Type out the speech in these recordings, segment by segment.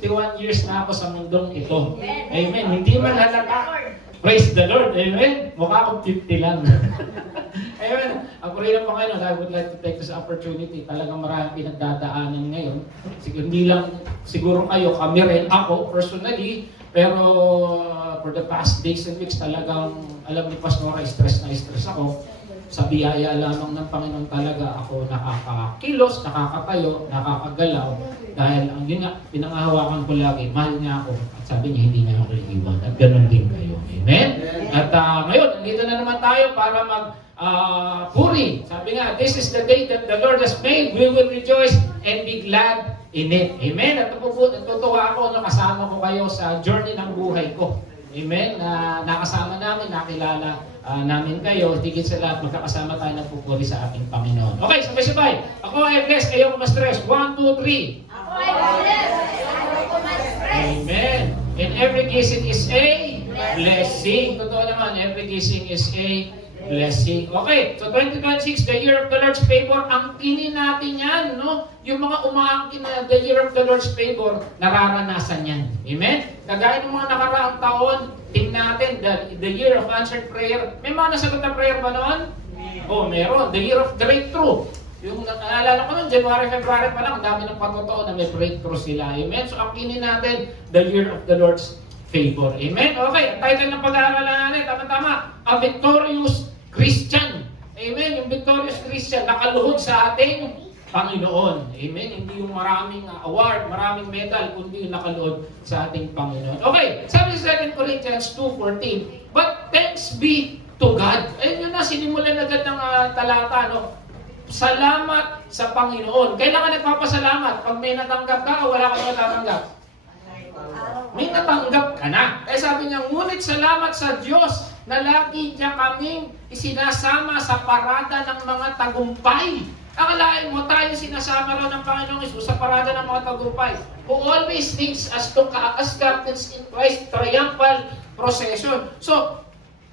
51 years na ako sa mundong ito. Amen. Hindi man halata. Praise the Lord. Amen. Mukha akong 50 lang. Amen. Ang rin ng Panginoon, I would like to take this opportunity. Talagang maraming pinagdadaanan ngayon. Hindi lang siguro kayo, kami rin, ako personally, pero for the past days and weeks talagang alam ni Pastor, stress ako. Sa biyaya lamang ng Panginoon talaga ako nakakakilos, nakakatayo, nakakagalaw. Dahil ang yun nga, pinangahawakan ko lagi, mahal niya ako. At sabi niya, hindi niya ako iiwan. At ganun din kayo. Amen? At ngayon, nandito na naman tayo para puri. Sabi nga, this is the day that the Lord has made. We will rejoice and be glad in it. Amen? At natutuwa ako na kasama ko kayo sa journey ng buhay ko. Amen? Nakasama namin, nakilala namin kayo. Higit sa lahat, magkakasama tayo ng pupuri sa ating Panginoon. Okay, sabay-sabay. Ako ay blessed, kayo ma-stress. 1, 2, 3. Ako ay blessed, ayoko ma-stress. Amen. And every gising is a blessing. Totoo naman, every gising is a blessing. Okay, so 2026, the year of the Lord's favor. Ang kinin natin yan, no? Yung mga umaangkin na the year of the Lord's favor, nararanasan yan. Amen? Kagaya ng mga nakaraang taon, tingnan natin, the year of answered prayer. May mga nasagot na prayer ba noon? Oh, meron. The year of breakthrough. Yung naalala ko noon, January, February pa lang, ang dami ng patotoo na may breakthrough sila. Amen? So, ang kinin natin, the year of the Lord's favor. Amen? Okay, ang title ng pag-aaralan natin, tama-tama, A Victorious Christian. Amen? Yung victorious Christian, nakaluhod sa ating Panginoon. Amen? Hindi yung maraming award, maraming medal, kundi yung nakaluhod sa ating Panginoon. Okay, sabi sa 2 Corinthians 2:14, but thanks be to God. Ayun yun na, sinimulan agad ng talata, no? Salamat sa Panginoon. Kailangan nagpapasalamat. Pag may natanggap ka o wala kang natatanggap? May natanggap ka na. Kaya sabi niya, ngunit salamat sa Diyos na lagi niya kaming isinasama sa parada ng mga tagumpay. Akalain mo, tayo sinasama raw ng Panginoong Hesus sa parada ng mga tagumpay, who always leads us to as captains in Christ's triumphal procession. So,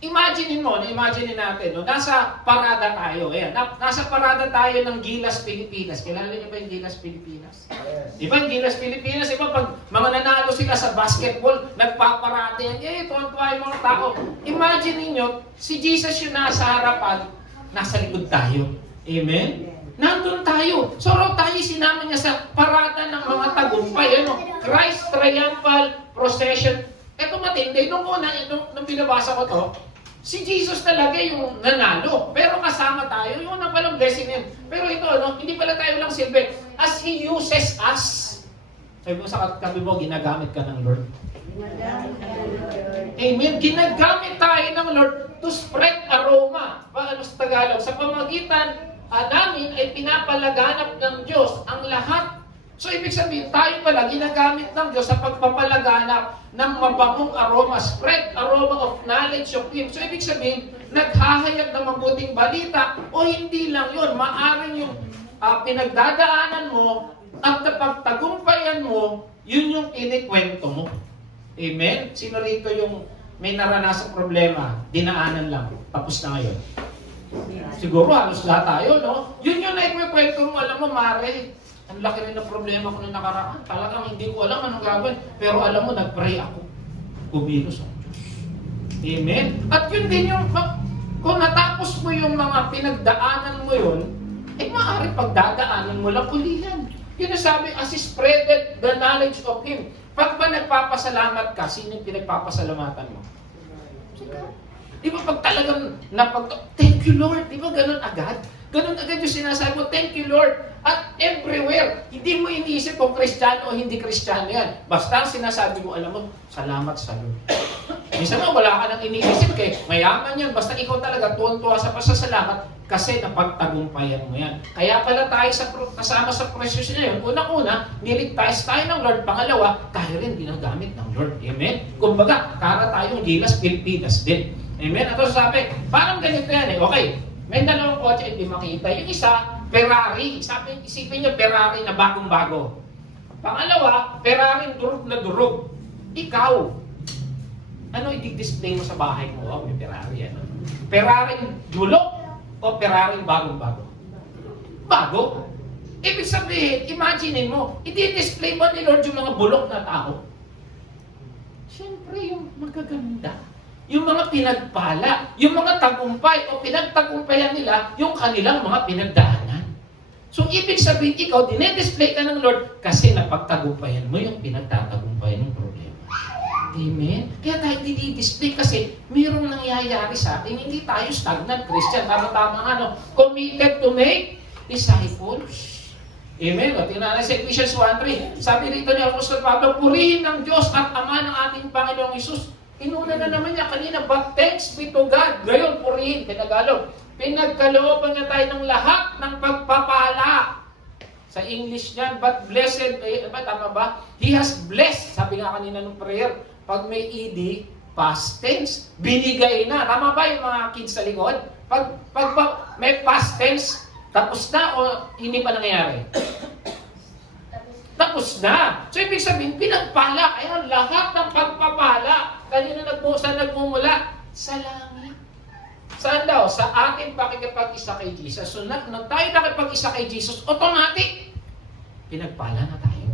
imagine natin, no? Nasa parada tayo. Ayan, nasa parada tayo ng Gilas, Pilipinas. Kilala niyo ba yung Gilas, Pilipinas? Yes. Di ba yung Gilas, Pilipinas? Di ba pag mga nanalo sila sa basketball, nagpaparada yan. Tuwan-tuwa yung mga tao. Imagine niyo, si Jesus yung nasa harapan, nasa likod tayo. Amen? Nandun tayo. So, tayo sinama niya sa parada ng mga tagumpay. Ano? Christ Triumphal Procession. Ito matindi. Nung binabasa ko to, si Jesus talaga yung nanalo. Pero kasama tayo. Yung una palang blessing yun. Pero ito, hindi pala tayo lang silbi. As He uses us. Sabi mo sa katabi mo, ginagamit ka ng Lord. Amen. Ginagamit tayo ng Lord to spread aroma. Paano sa Tagalog? Sa pamagitan namin ay pinapalaganap ng Diyos ang lahat. So, ibig sabihin, tayo pala ginagamit ng Diyos sa pagpapalaganap ng mabangong aroma, spread aroma of knowledge of Him. So, ibig sabihin, naghahayag ng mabuting balita o hindi lang yun. Maaring yung pinagdadaanan mo at napagtagumpayan mo, yun yung inikwento mo. Amen? Sino rito yung may naranasang problema, dinaanan lang, tapos na ngayon? Siguro halos lahat tayo, no? Yun yung naikwento mo, alam mo, Mare, ang laki rin ng problema ko nung nakaraan. Talagang hindi ko alam anong gagawin. Pero alam mo, nag-pray ako. Kumilos ang Diyos. Amen? At yun din yung, kung natapos mo yung mga pinagdaanan mo yun, maaari pagdadaanan mo lang ulihan. Yun ang sabi, as He spreaded the knowledge of Him. Pag ba nagpapasalamat ka, sino yung pinagpapasalamatan mo? Di ba pag talagang thank you Lord, di ba ganun agad? Ganun agad yung sinasabi mo, thank you Lord. At everywhere, hindi mo iniisip kung Kristiyano o hindi Kristiyano yan. Basta sinasabi mo, alam mo, salamat sa Lord. Minsan mo, wala ka nang iniisip kay mayaman yan. Basta ikaw talaga tuwan-tuwa sa pasasalamat kasi napagtagumpayan mo yan. Kaya pala tayo kasama sa precious na yun. Unang-una, niligtas tayo ng Lord. Pangalawa, tayo rin ginagamit ng Lord. Amen? Kumbaga, para tayong Gilas, Pilipinas din. Amen? At sabi, parang ganito yan eh. Okay, may dalawang kotse hindi makita. Yung isa, Ferrari. Sabi, isipin nyo, Ferrari na bagong-bago. Pangalawa, Ferrari durog na durog. Ikaw, ano i-display mo sa bahay mo? Oh, may Ferrari, ano? Ferrari durog o Ferrari bagong-bago? Bago. Ibig sabihin, imagine mo, i-display ba ni Lord yung mga bulok na tao? Siyempre, yung magaganda. Yung mga pinagpala, yung mga tagumpay o pinagtagumpayan nila, yung kanilang mga pinagdaanan. So, ibig sabihin, ikaw, dinedisplay ka ng Lord kasi napagtagumpayan mo yung pinagtatagumpayan ng problema. Amen? Kaya tayo dinidisplay kasi mayroong nangyayari sa atin. Hindi tayo stagnant Christian. Tama-tama nga, no? Committed to make disciples. Amen? O, tingnan natin sa Ephesians 1:3. Sabi rito ni Apostol Pablo, purihin ng Diyos at Ama ng ating Panginoong Isus. Inuna na naman niya kanina, but thanks be to God. Ngayon, purihin, Tagalog. Pinagkalooban niya tayo ng lahat ng pagpapala. Sa English niyan, but blessed, tama ba? He has blessed, sabi nga kanina ng prayer, pag may ed, past tense, binigay na. Tama ba yung mga kids sa likod? Pag may past tense, tapos na o hindi pa nangyayari? Tapos na. So, ibig sabihin, pinagpala. Kaya lahat ng pagpapala, kanina nagmumula sa langit. Saan daw? Sa ating pakikipag-isa kay Jesus. So, nang tayo nakipag-isa kay Jesus, automatic, pinagpala na tayo.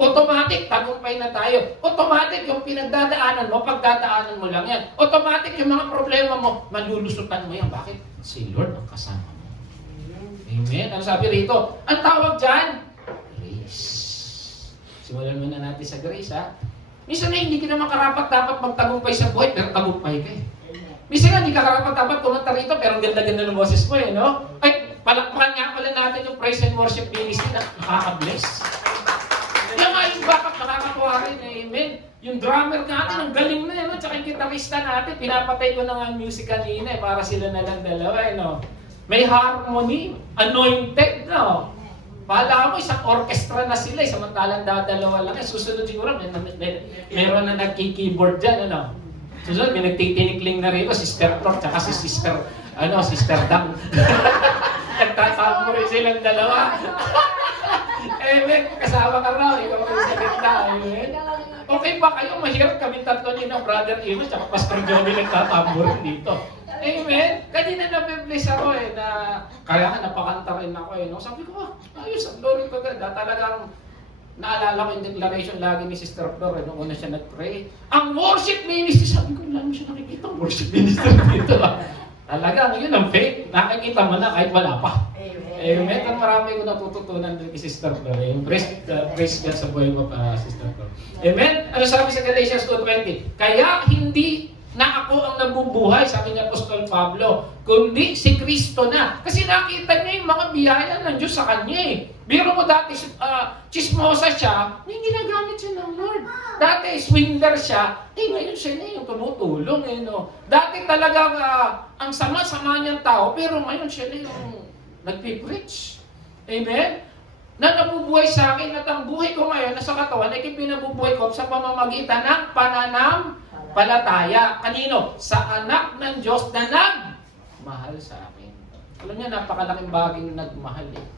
Automatic, tagumpay na tayo. Automatic, yung pinagdadaanan mo, pagdadaanan mo lang yan. Automatic, yung mga problema mo, malulusutan mo yan. Bakit? Si Lord ang kasama mo. Amen? Ano sabi rito? Ang tawag dyan? Grace. Simulan muna natin sa grace, ha? Minsan na hindi ka naman karapat dapat magtagumpay sa buhay, pero tagumpay ka eh. Minsan nga, hindi ka karapat dapat kumanta rito, pero ang ganda-ganda ng boses mo eh, no? Ay, palakpakan nga pala natin yung praise and worship ministry na nakaka-bless. Yung nga yung backup, nakakatuwa rin, amen. Yung drummer natin, ang galing na yun, tsaka yung gitarista natin, pinapatay ko na nga ang music kanina eh, para sila na lang dalawa eh, no? May harmony, anointed, no? Pala mo, isang orchestra na sila, samantalang dadalawa lang. Susunod siguro, meron na nagki-keyboard dyan, ano? Susunod, may nagtitinikling na rito, Sister Flor, tsaka si Sister Dang. Nagtatamo rin silang dalawa. Amen, kasama ka raw, ikaw rin sa gitna, amen. Okay ba kayo? Mahirap kami tatlo ni ng Brother Imo, tsaka Pastor Joey nagtatamo rin dito. Amen. Kanina na-bless ako eh, na kaya nga napakanta rin ako eh. No? Sabi ko, ayos, ang glory to God. Talagang naalala ko yung declaration lagi ni Sister Flor eh, nung una siya nag-pray. Ang worship ministry, sabi ko, wala mo siya nakikita ang worship ministry dito. Talagang yun ang faith. Nakikita mo na kahit wala pa. Amen. At marami ko natututunan din kay Sister Flor. Praise God sa buhay mo pa, Sister Flor. Amen. Ano sabi sa Galatians 2:20? Kaya hindi na ako ang nabubuhay, sabi ni Apostol Pablo, kundi si Kristo na. Kasi nakita niya yung mga biyaya ng Diyos sa kanya eh. Biro mo dati, chismosa siya, yung ginagamit siya ng Lord. Dati, swindler siya, ngayon siya na yung tumutulong eh, no? Dati talagang ang sama-sama niyang tao, pero ngayon siya na yung nagpipreach. Amen? Na nabubuhay sa akin at ang buhay ko ngayon na sa katawan ay pinabubuhay ko sa pamamagitan ng pananampalataya. Kanino? Sa anak ng Diyos na nagmahal sa akin. Alam niyo, napakalaking bagay na nagmahal eh.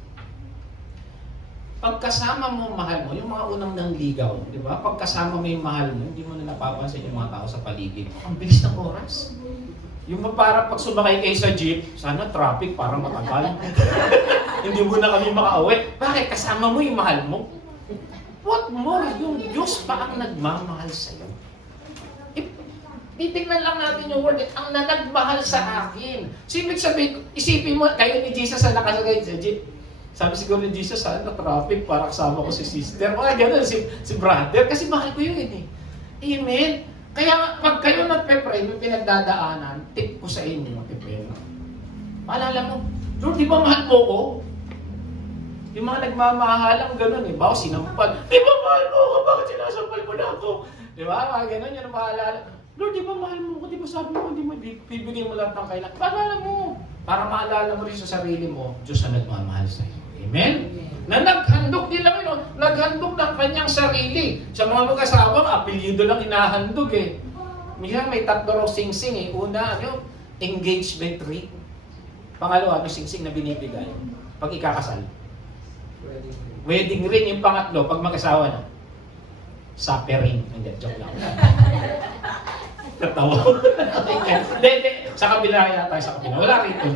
Pagkasama mo mahal mo, yung mga unang nangligaw, di ba? Pagkasama mo yung mahal mo, hindi mo na napapansin yung mga tao sa paligid. Ang bilis ng oras. Yung parang pag sumakay kayo sa jeep, sana traffic parang matagal. Hindi mo na kami makauwi. Bakit? Kasama mo yung mahal mo. What more? Yung Diyos pa ang nagmamahal sa'yo. Titignan lang natin yung word, ang nagmahal sa akin. So, ibig sabihin, isipin mo, kayo ni Jesus na nakasagay sa jeep. Sabi siguro ni Jesus, sana traffic para kasama ko si sister. O gano'n, si brother. Kasi mahal ko yun eh. Amen? Kaya pag kayo nagpe-pray, may pinagdadaanan, tip ko sa inyo, magpe-pray. Paalala mo, Lord, di ba mahal mo ko? Yung mga nagmamahalang gano'n eh, bawa sinampal, di ba mahal mo ko? Bakit sinasampal mo na ako? Di ba? Mga gano'n, yun ang maalala. Lord, di ba mahal mo ko? Di ba sabi mo, di mo bibigyan mo lahat ng kailangan? Paalala mo. Para maalala mo rin sa sarili mo, Diyos ang nagmamahal sa iyo. Amen? Na naghandog nila yun, naghandog ng kanyang sarili. Sa mga mag-asawa, apelyido lang inahandog eh. Minsan may tatlo raw sing-sing eh. Una, engagement ring. Pangalawa, sing-sing na binibigay pag ikakasal. Wedding ring yung pangatlo, pag mag-asawa na. Supper ring. Hindi, joke lang. Katawa. Sa kabila yata tayo sa kabila. Wala rito.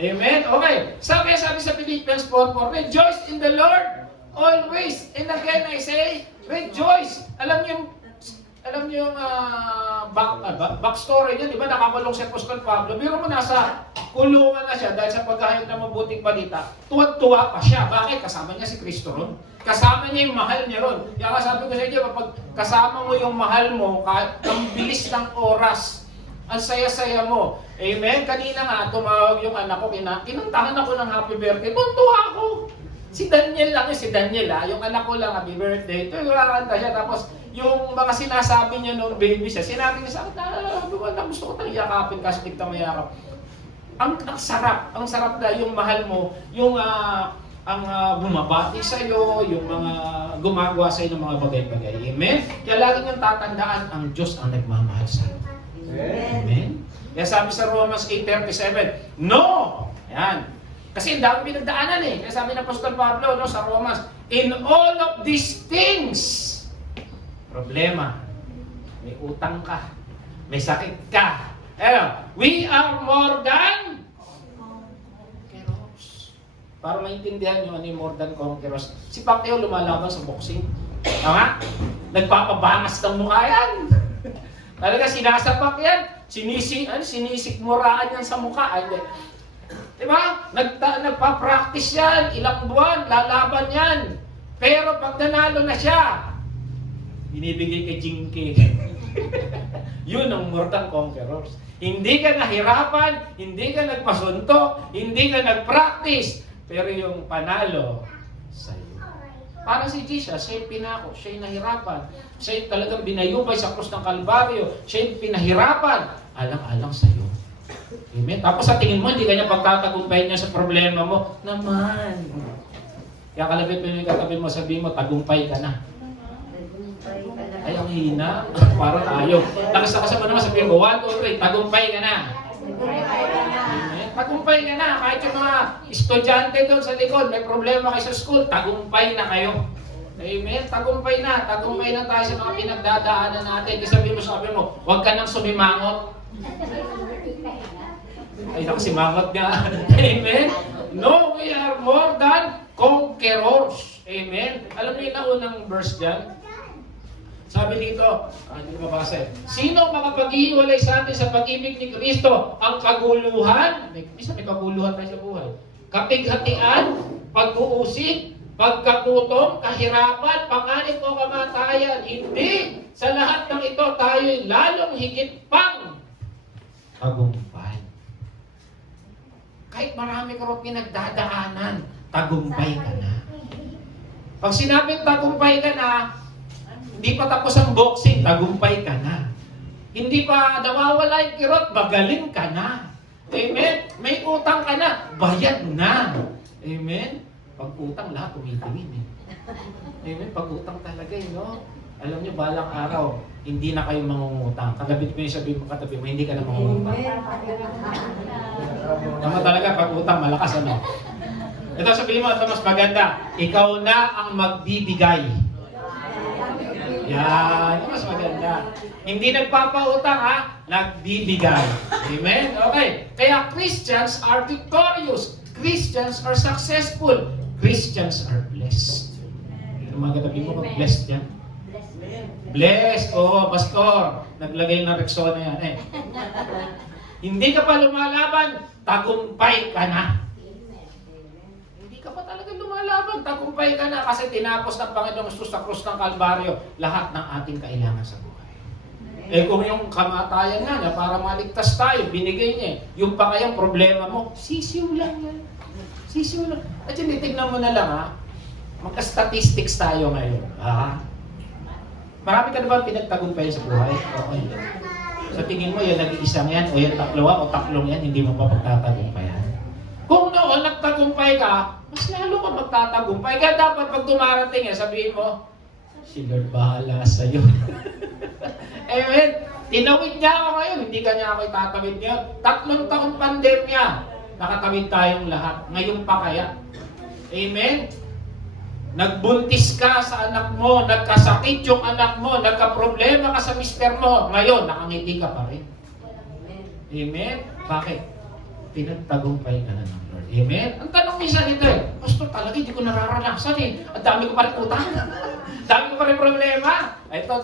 Amen? Okay. Kaya sabi sa Philippians 4:4, rejoice in the Lord always. And again, I say, rejoice. Alam niyo yung backstory niya, di ba? Nakakulong si Apostol Pablo. Biro mo, nasa kulungan na siya dahil sa paghahayag ng mabuting balita. Tuwag-tuwa pa siya. Bakit? Kasama niya si Kristo ron. Kasama niya yung mahal niya ron. Kaya sabi ko sa inyo, kapag kasama mo yung mahal mo, ang bilis ng oras, ang saya-saya mo. Amen? Kanina nga, tumawag yung anak ko, kinantahan ako ng happy birthday. Tuntua ako. Si Daniel lang, si Daniel yung anak ko lang, happy birthday. Ito yung kakanta siya. Tapos, yung mga sinasabi niya nung baby siya, sinabi niya sa akin, gusto ko tayong yakapin kasi tigtang mayakap. Ang sarap na yung mahal mo, yung bumabati sa'yo, yung mga gumagawa sa'yo ng mga bagay-bagay. Amen? Kaya lagi niyong tatandaan, ang Diyos ang nagmamahal sa'yo. Amen? Kaya sabi sa Romans 8:37, no! Ayan. Kasi ang dami pinagdaanan Kaya sabi ng Apostol Pablo sa Romans, in all of these things, problema, may utang ka, may sakit ka. We are more than conquerors. Para maintindihan nyo ano yung more than conquerors. Si Pacquiao lumalaban sa boxing. Tama? Nagpapabangas ng mukha yan. Talaga sinasapak yan. Sinisikmuraan yan sa mukha. Diba? Nagpa-practice yan. Ilang buwan, lalaban yan. Pero pag nanalo na siya, binibigay kay Jinky. Yun ang more than conquerors. Hindi ka nahirapan, hindi ka nagpasunto, hindi ka nag-practice, pero yung panalo sa'yo. Para si Jesus, siya yung pinako, siya yung nahirapan, siya yung talagang binayubay sa krus ng Kalbaryo, siya yung pinahirapan, alang-alang sa'yo. Amen? Tapos sa tingin mo, hindi ka niya pagtatagumpayin niya sa problema mo, naman. Kaya kalabit mo yung katabi mo, sabihin mo, tagumpay ka na. Ay, ang hina. Parang ayaw. Nakasama naman sabihin mo, 1, 2, 3, tagumpay ka na. Amen. Tagumpay ka na. Kahit yung mga estudyante doon sa likod, may problema kayo sa school, tagumpay na kayo. Amen. Tagumpay na. Tagumpay na tayo sa mga pinagdadaanan natin. Sabi mo, huwag ka nang sumimangot. Ay, nakasimangot nga. Amen. No, we are more than conquerors. Amen. Alam niyo yung naunang verse dyan? Sabi dito, hindi ko mabasa sino makapaghihiwalay sa atin sa pag-ibig ni Kristo? Ang kaguluhan, may kaguluhan tayo sa buhay. Kapighatian, pag-uusig, pagkakutom, kahirapan, panganib o kamatayan. Hindi! Sa lahat ng ito, tayo'y lalong higit pang tagumpay. Kahit marami ka rin pinagdadaanan, tagumpay ka na. Pag sinabing tagumpay ka na, hindi pa tapos ang boxing, tagumpay ka na. Hindi pa nawawala yung kirot, magaling ka na. Amen? May utang ka na, bayad na. Amen? Pag utang, lahat tumitingin Amen? Pag utang talaga no? Alam niyo, balang araw, hindi na kayo mangungutang. Kagabit mo yung sabihin mo katabi mo, hindi ka na mangungutang. Tama talaga, pag utang, malakas Ito sabihin mo, ito mas maganda. Ikaw na ang magbibigay. Yan, mas maganda. Hindi nagpapautang nagbibigay. Amen? Okay. Kaya Christians are victorious. Christians are successful. Christians are blessed. Yung mga katabi mo, blessed yan. Blessed. Pastor. Naglagay ng Rexona yan Hindi ka pa lumalaban, tagumpay ka na. Hindi ka pa talaga lumalaban, tagumpay ka na kasi tinapos ng Panginoong Jesus sa krus ng Kalbaryo lahat ng ating kailangan sa buhay. Kung yung kamatayan nga para maligtas tayo, binigay niya yung pa kayang problema mo, sisiw lang yan. Sisiw lang. At tinitignan mo na lang magka-statistics tayo ngayon. Marami ka na ba pinagtagumpay sa buhay? Okay. Sa tingin mo, yan nag-iisang yan, o yan tatlong yan, hindi mo pa pagtatagumpayan. Kung noon nagtagumpay ka, mas lalo ka magtatagumpay. Kaya dapat pag dumarating sabihin mo, si Lord bahala sa'yo. Amen. Tinawid niya ako ngayon, hindi ka niya ako itatawid niya. 3 taon pandemya, nakatawid tayong lahat. Ngayon pa kaya. Amen. Nagbuntis ka sa anak mo, nagkasakit yung anak mo, nagka-problema ka sa mister mo, ngayon nakangiti ka pa rin. Amen? Bakit? pinagtagumpay ka na ng Lord. Amen? Ang tanong minsan ito Pastor, talaga hindi ko nararanasan Ang dami ko pa rin utang. Dami ko pa rin problema. Ito.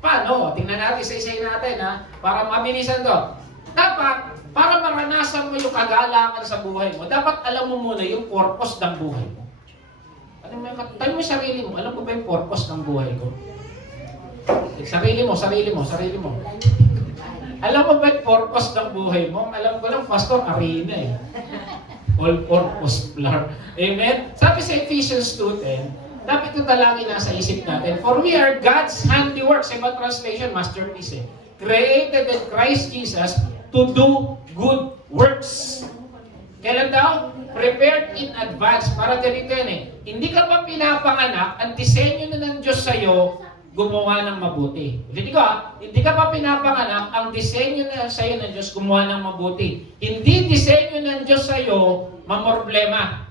Paano? Tingnan natin sa isa natin para mabilisan to. Dapat, para maranasan mo yung kagalakan sa buhay mo, dapat alam mo muna yung purpose ng buhay mo. Tanong mo yung sarili mo, alam mo ba yung purpose ng buhay ko? Sarili mo. Alam mo ba yung purpose ng buhay mo? Alam ko lang, Pastor, arena All-purpose Lord. Amen? Sabi sa Ephesians 2:10, dapat ito talangin nasa isip natin. For we are God's handiwork. Sa ibang translation, masterpiece created in Christ Jesus to do good works. Kailan daw? Prepared in advance. Para ganito Hindi ka pa pinapanganak, ang disenyo na ng Diyos sa'yo, gumawa ng mabuti. Hindi ka pa pinapanganak, ang disenyo na sa'yo ng Diyos, gumawa ng mabuti. Hindi disenyo ng Diyos sa'yo, mamroblema.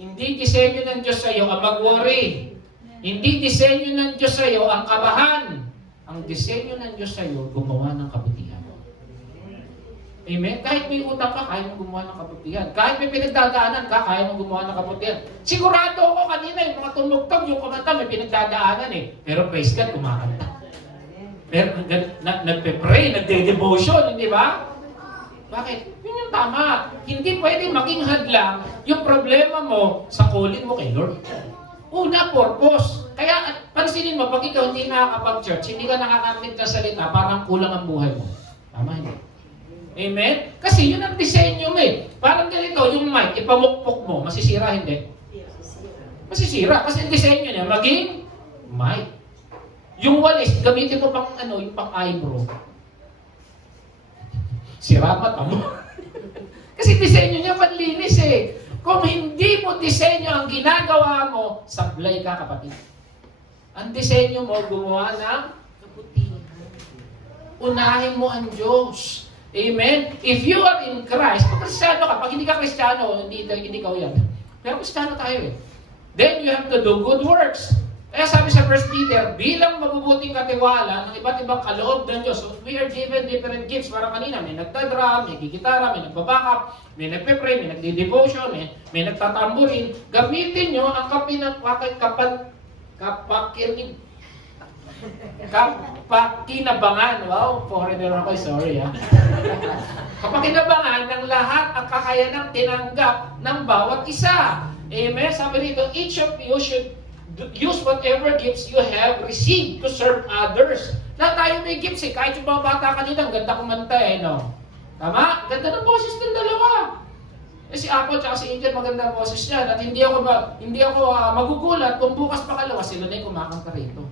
Hindi disenyo ng Diyos sa'yo ang mag-worry. Hindi disenyo ng Diyos sa'yo ang kabahan. Ang disenyo ng Diyos sa'yo, gumawa ng kabutihan. Amen? Kahit may utang ka, kaya mo gumawa ng kabutihan. Kahit may pinagdadaanan ka, kaya mo gumawa ng kabutihan. Sigurado ako kanina, yung mga tumugtog, yung kumanta, may pinagdadaanan Pero praise God, kumakanta. Pero nagpe-pray, nagde-devotion, hindi ba? Bakit? Yun yung tama. Hindi pwede maging hadlang yung problema mo sa calling mo kay Lord. Una, purpose. Kaya pansinin mo, pag ikaw hindi nakakapag-church, hindi ka nakakarinig ng salita, parang kulang ang buhay mo. Tama hindi? Amen? Kasi yun ang disenyo mo Parang ganito, yung mic, ipamukpok mo, masisira hindi? Masisira. Kasi ang disenyo niya, maging mic. Yung walis, gamitin mo pang yung pang eyebrow. Sira mata mo. Kasi disenyo niya panlinis Kung hindi mo disenyo ang ginagawa mo, sablay ka kapatid. Ang disenyo mo, gumawa ng kabutihan. Unahin mo ang Diyos. Amen? If you are in Christ, kung Kristiyano ka, pag hindi ka Kristiyano, hindi ka yan. Pero Kristiyano tayo Then you have to do good works. Kaya sabi sa 1 Peter, bilang mabubuting katiwala ng iba't ibang kaloob ng Diyos, we are given different gifts. Parang kanina, may nagdadrum, may gigitara, may nagbabackup, may nagpe-pray, may nagdi-devotion, may nagtatamburin. Gamitin nyo ang kapakinabangan. Wow, foreigner ako, sorry Kapakinabangan ng lahat ang kakayanang tinanggap ng bawat isa. Amen? Sabi rito, each of you should use whatever gifts you have received to serve others. Lahat tayo may gifts Kahit yung mga bata kanina, ang ganda kumanta no? Tama? Ganda ng boses ng dalawa. Si Apple at si Angel, maganda ang boses niya. At hindi ako magugulat kung bukas pakalawa, sila na yung kumakanta rito.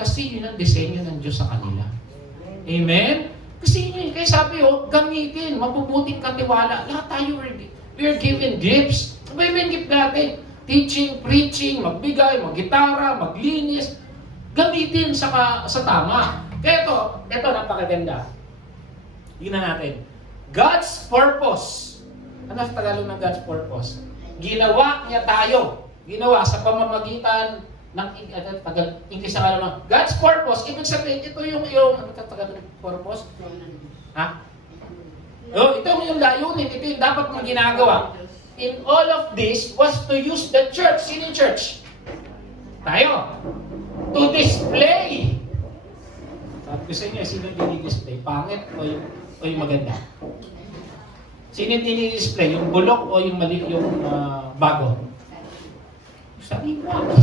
Kasi yun ang disenyo ng Diyos sa kanila. Amen? Kasi yun, kaya sabi gamitin, mabubuting katiwala. Lahat tayo, we are given gifts. Ano ba yung gift natin? Teaching, preaching, magbigay, maggitara, maglinis. Gamitin sa tama. Kaya ito napakaganda. Tingnan natin. God's purpose. Ano sa Tagalog ng God's purpose? Ginawa niya tayo. Ginawa sa pamamagitan ng English na kalama. God's purpose, ibig sabihin, ito yung ano sa Tagalog ng purpose? Ito yung layunin, ito yung dapat mong ginagawa. In all of this was to use the church. Sino yung church? Tayo. To display. Sabi ko sa inyo, sino yung dinidisplay? Pangit o yung maganda? Sino yung dinidisplay? Yung bulok o yung bago?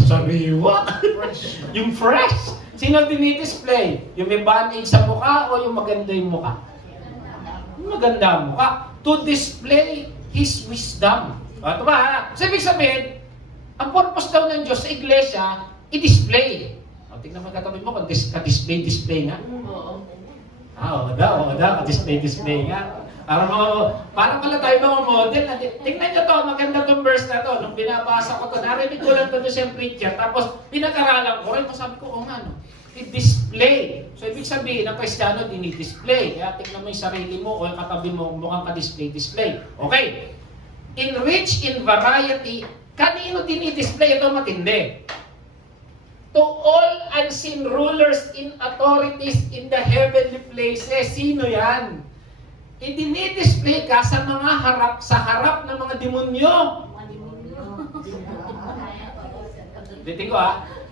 Sariwa. Yung fresh. Sino yung dinidisplay? Yung may bandage sa mukha o yung maganda yung mukha? Yung maganda ang mukha. To display His wisdom. Ito ba? So, ibig sabihin, ang purpose daw ng Diyos sa iglesia, i-display. Tingnan mo katabi mo kung ka-display nga. Oo daw, ka-display nga. Parang pala tayo mga model. Tingnan nyo to, maganda tong verse na to. Nung binabasa ko to, narinig ko lang to siyang preacher. Tapos, pinag-aralan ko rin. Sabi ko, i-display. So, ibig sabihin, ang Kristiyano, dinidisplay. Kaya tingnan mo yung sarili mo o yung katabi mo, mukhang ka-display. Okay. Enrich in variety. Kanino dinidisplay? Ito matindi. To all unseen rulers in authorities in the heavenly places. Sino yan? Idinidisplay ka sa mga sa harap ng mga demonyo. Bitin ko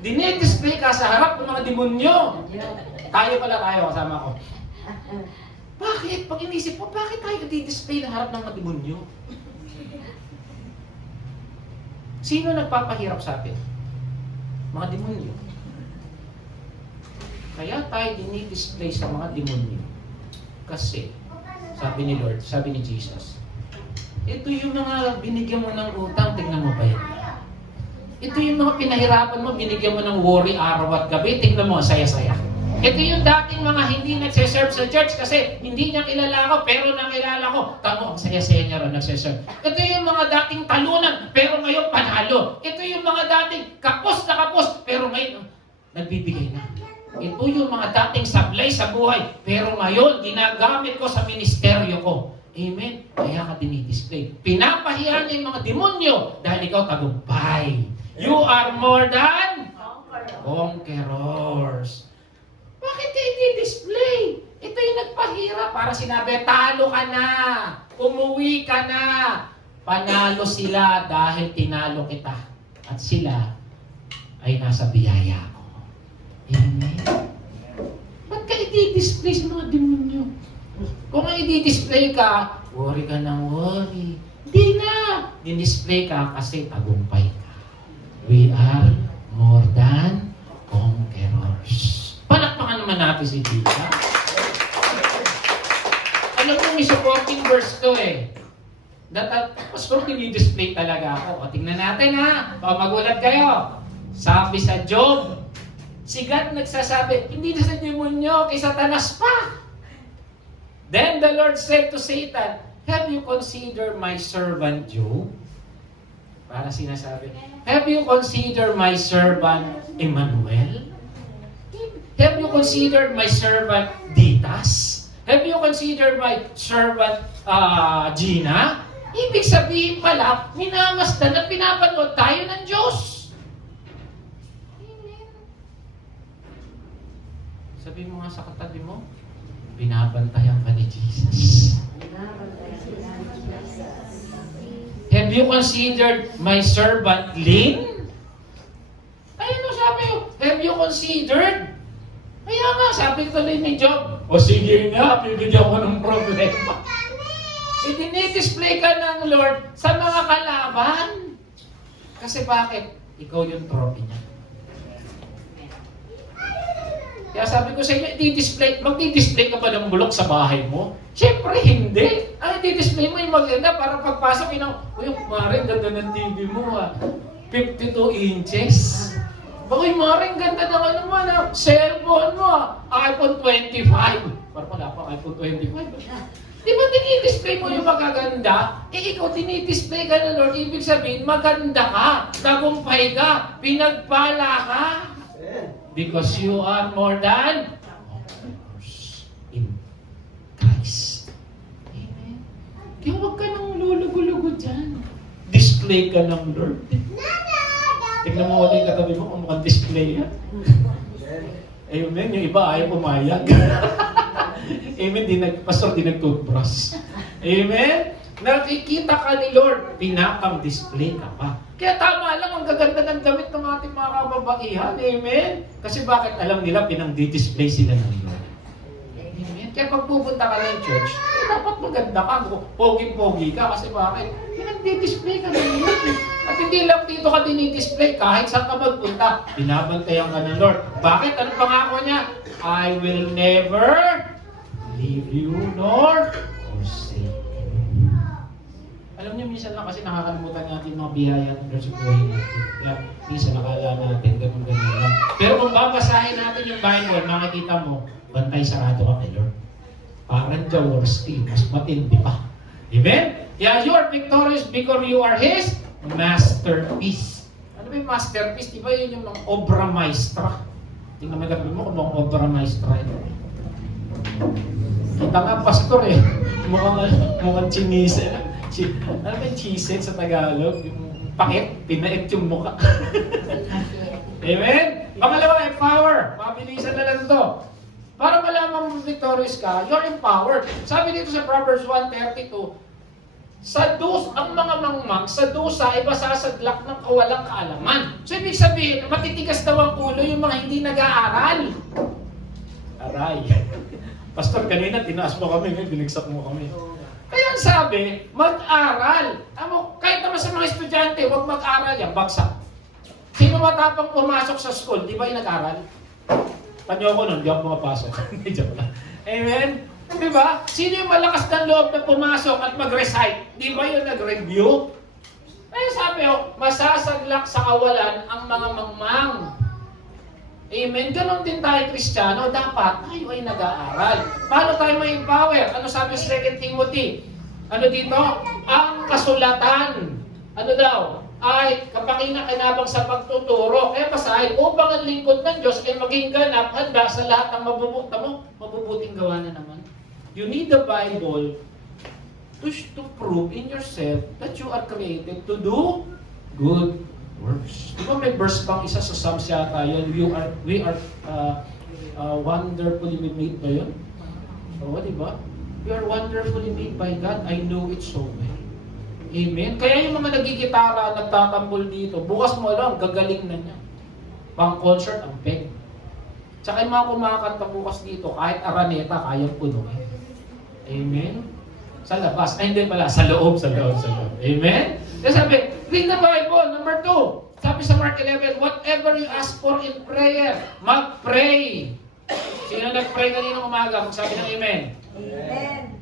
dinidisplay ka sa harap ng mga demonyo. Tayo, kasama ko. Bakit? Pag inisip mo, bakit tayo i-display na harap ng mga demonyo? Sino nagpapahirap sa atin? Mga demonyo. Kaya tayo dinidisplay sa mga demonyo. Kasi, sabi ni Lord, sabi ni Jesus, ito yung mga binigyan mo ng utang, tingnan mo ba yun? Ito yung mga pinahirapan mo, binigyan mo ng worry araw at gabi, tingnan mo, saya-saya. Ito yung dating mga hindi nagsiserve sa church kasi hindi niya kilala ako, pero nakilala ko. Tamo, ang saya-saya niya rin nagsiserve. Ito yung mga dating talunan, pero ngayon panalo. Ito yung mga dating kapos na kapos, pero ngayon nagbibigay na. Ito yung mga dating sablay sa buhay, pero ngayon ginagamit ko sa ministeryo ko. Amen? Kaya ka dinidisplay. Pinapahiya niya yung mga demonyo dahil ikaw tagumpay. You are more than conquerors. Bakit kayo i-display? Ito yung nagpahirap. Para sinabi, talo ka na. Umuwi ka na. Panalo sila dahil tinalo kita. At sila ay nasa biyaya ko. Amen? Ba't ka i-display sa mga demonyo? Kung ang i-display ka, worry ka ng worry. Hindi na. Di-display ka kasi tagumpay ka. We are more than conquerors. Palakpakan naman natin si Tita. Alam mo, may supporting verse to Pastor, dinidisplay talaga ako. O, tingnan natin O, magulat kayo. Sabi sa Job, si God nagsasabi, hindi na sa demonyo, kay Satanas pa. Then the Lord said to Satan, have you considered my servant Job? Para sinasabi, have you considered my servant Emmanuel? Have you considered my servant Ditas? Have you considered my servant Gina? Ibig sabihin pala, minamasdan at pinapanood tayo ng Diyos. Amen. Sabi mo nga sa katabi mo, binabantayan ka ni Jesus. Have you considered my servant Lynn? Ayun o sabi ko, have you considered? Kaya nga, sabi ko tuloy ni Job, o sige nga, bibigyan ko ng problema. Idinidisplay ka ng Lord sa mga kalaban. Kasi bakit? Ikaw yung trophy niya. Kaya sabi ko sa inyo, magdi-display ka ba ng bulok sa bahay mo? Siyempre, hindi. Ang i-display mo yung maganda para pagpasok, uy, Mare, ganda ng TV mo 52 inches. Bakit Mare, ganda ng cellphone mo iPhone 25. Parang wala pa iPhone 25. Di ba dinidisplay mo yung magaganda? Ikaw dinidisplay ka na Lord, ibig sabihin, maganda ka, tagumpay ka, pinagpala ka. Because you are more than conquerors in Christ. Amen. Kaya huwag ka nang lulugo-lugo dyan. Display ka ng Lord. Tignan mo ulit yung katabi mo kung mukhang display yan. Amen. Yung iba ayaw pumayag. Amen. Pastor, di nag-toothbrush. Amen. Nakikita ka ni Lord, pinapang-display ka pa. Kaya tama lang ang gaganda ng damit ng ating mga kababaihan. Amen? Kasi bakit alam nila pinang-display sila ng Lord? Amen? Kaya pag pupunta ka ng church, dapat maganda ka. Pogi-pogi ka. Kasi bakit? Pinag-display ka ng Lord. At hindi lang dito ka dinidisplay. Kahit saan ka magpunta, binabantayan ka ng Lord. Bakit? Anong pangako niya? I will never leave you nor forsake you. Alam niyo, minsan lang kasi nakakalimutan natin mga biyaya ng Lord sa buhay natin. Kaya minsan nakala natin, ganun-ganun lang. Pero kung babasahin natin yung Bible, makikita mo, bantay sarado ka kay Lord. Parang Jaworski, mas matindi pa. Amen? Yeah, you are victorious because you are His masterpiece. Ano ba yung masterpiece? Diba yun yung mga obra maestra? Tingnan mo yung mo kung mga obra maestra yun. Kita nga, pastor mukhang chinese. Ano ba yung cheese sa Tagalog? Yung pakit, pinait yung mukha. Amen? Pangalawa ay power. Mabilisan na lang to. Para malaman naman victorious ka, you're empowered. Sabi dito sa Proverbs 1:32, ang mga mangmang sa dusa ay masasadlak ng kawalang kaalaman. So, ibig sabihin, matitigas daw ang ulo yung mga hindi nag-aaral. Aray. Pastor, kanina tinaas mo kami, ngayon binigsak mo kami. Kaya ang sabi, mag-aral. Kahit naman sa mga estudyante, huwag mag-aral yan, bagsak. Sino matapang pumasok sa school? Di ba yung nag-aral? Panyo ko nun, di ako pumapasok. Joke lang. Amen? Di ba? Sino yung malakas ng loob na pumasok at mag-recite? Di ba yung nag-review? Kaya sabi ko, masasaglak sa kawalan ang mga mangmang. Amen? Ganon din tayo, Kristiyano. Dapat tayo ay nag-aaral. Paano tayo ma-empower? Ano sabi sa 2 Timothy? Ano dito? Ang kasulatan. Ano daw? Ay kapakinakinabang sa pagtuturo. Kaya basahin, upang ang lingkod ng Diyos ay maging ganap, handa sa lahat ng mabubuting gawa na naman. You need the Bible to prove in yourself that you are created to do good works. Di ba may verse pang isa sa Psalms yata yun? We are wonderfully made ba yun? Oo, di ba? We are wonderfully made by God. I know it so well. Amen? Kaya yung mga nagigitara, nagtatambol dito, bukas mo alam, gagaling na niya. Pang-concert, ang peg. Tsaka yung mga kumakanta bukas dito, kahit araneta, kayang punuin. Amen? Sa labas. Ay, hindi pala. Sa loob. Amen? Kaya sabi, read the Bible. Number 2. Sabi sa Mark 11, whatever you ask for in prayer, mag-pray. Sino nag-pray kaninang umaga? Magsabi ng amen. Amen.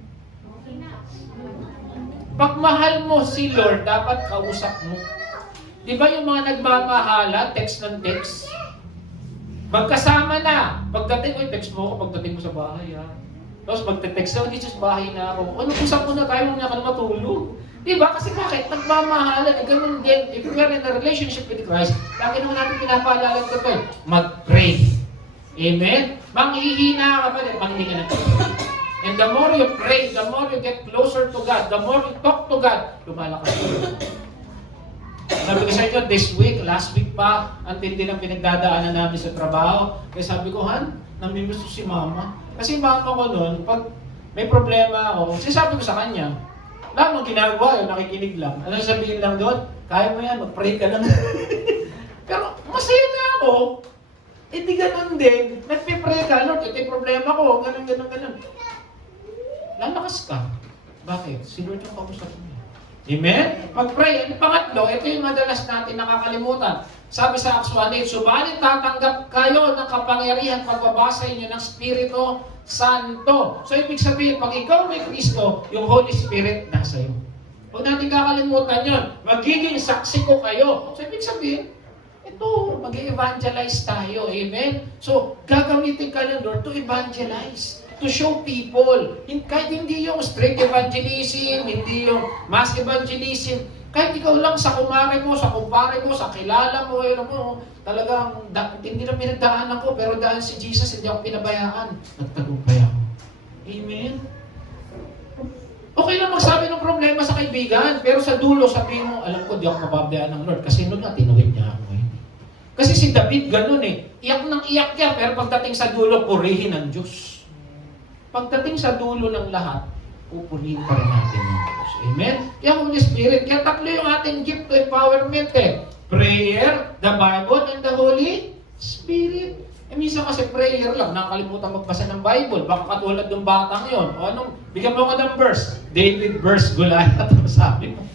Pag mahal mo si Lord, dapat kausap mo. Di ba yung mga nagmamahala, text ng text? Magkasama na. Pagdating, text mo ako pagdating mo sa bahay, ha? Tapos magte-text ako, dito sa bahay na ako. Ano, usap mo na tayo, huwag na ka na matulog. Di ba? Kasi bakit? Nagmamahalan, ganun din. If we are in a relationship with Christ, lagi naman natin pinapaalala ko ito, mag-pray. Amen? Manghihina ka pa din, manghingi ka na. And the more you pray, the more you get closer to God, the more you talk to God, lumalakas ka. Sabi ko sa inyo, this week, last week pa, ang tindi ng pinagdadaanan namin sa trabaho. Kaya sabi ko, Han, namimiss ko si Mama. Kasi mama ko noon, pag may problema ako, sinasabi ko sa kanya, wala mong ginagawa yun, nakikinig lang. Ano sabihin lang doon? Kaya mo yan, mag-pray ka lang. Pero masaya na ako. Eh di ganun din. Nagpipray ka, Lord, ito yung problema ko, ganun. Lalakas ka. Bakit? Si Lord yung kausap niya. Amen? Mag-pray. Ang pangatlo, ito yung madalas natin nakakalimutan. Sabi sa Acts 1:8, subalit tatanggap kayo ng kapangyarihan pagbabasa inyo ng Espiritu Santo. So, ibig sabihin, pag ikaw may Kristo, yung Holy Spirit nasa iyo. Huwag natin kakalimutan yun. Magiging saksi ko kayo. So, ibig sabihin, ito, mag-evangelize tayo. Amen? So, gagamitin ka ng Lord to evangelize. To show people. Kahit hindi yung strict evangelism, hindi yung mass evangelism, kahit ikaw lang sa kumare mo, sa kumpare mo, sa kilala mo, alam mo, talagang hindi na pinagdaanan ko, pero dahil si Jesus, hindi ako pinabayaan. Nagtagumpay ako. Amen? Okay lang magsabi ng problema sa kaibigan, pero sa dulo, sabihin mo, alam ko, di ako mababayaan ng Lord, kasi noon nga, tinuwid niya ako. Kasi si David, ganun eh. Iyak ng iyak niya, pero pagdating sa dulo, purihin ng Diyos. Pagdating sa dulo ng lahat, pupurihin pa rin natin ng Diyos. Amen? Kaya Holy Spirit, kaya tatlo yung ating gift to empowerment eh. Prayer, the Bible, and the Holy Spirit. Eh minsan kasi prayer lang, nakakalimutan magbasa ng Bible. Baka katulad ng batang yon. O anong, bigyan mo ko ng verse. David verse, Goliath, sabi mo.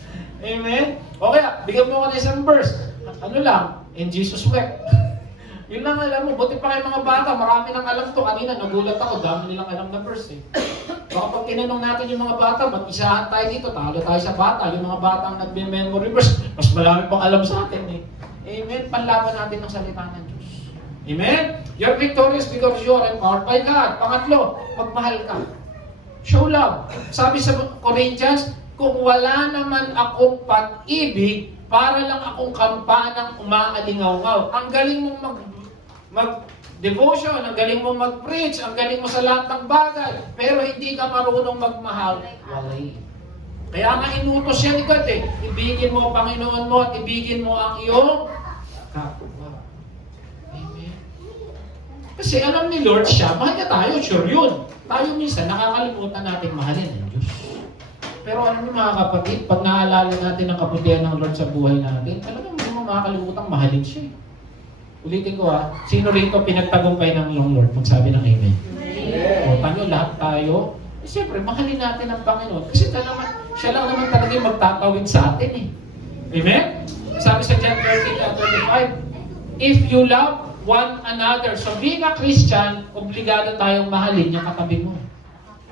Amen? O kaya, bigyan mo ko ng isang verse. Ano lang, and Jesus wept. Yun lang alam mo, buti pa kayo mga bata, marami nang alam to. Kanina, nagulat ako, dami nilang alam na verse eh. Baka pag tinanong natin yung mga bata, mag-isahan tayo dito, talo tayo sa bata. Yung mga batang nagme-memory verse, mas marami pang alam sa atin eh. Amen? Panlaban natin ng salita ng Diyos. Amen? You're victorious because you are empowered by God. Pangatlo, magmahal ka. Show love. Sabi sa Corinthians, kung wala naman akong pag-ibig, para lang akong kampanang umaalingaw-ngaw. Ang galing mong mag-devotion, ang galing mong mag-preach, ang galing mo sa lahat ng bagay, pero hindi ka marunong magmahal, walay. Kaya nga inutos siya ni God eh, ibigin mo ang Panginoon mo at ibigin mo ang iyong kapwa. Amen. Kasi alam ni Lord siya, mahal niya tayo, sure yun. Tayo minsan, nakakalimutan natin mahalin ang Diyos. Pero alam niyo mga kapatid, pag naalala natin ang kabutihan ng Lord sa buhay natin, alam niyo, hindi mo makakalimutan mahalin siya. Ulitin ko sino rito pinagtagumpay ng Lord? Magsabi ng Amen. O, tanyo, lahat tayo. Siyempre, mahalin natin ang Panginoon. Kasi siya lang naman talaga yung magtatawid sa atin eh. Amen? Sabi sa John 13:25, if you love one another. So being a Christian, obligado tayong mahalin yung katabi mo.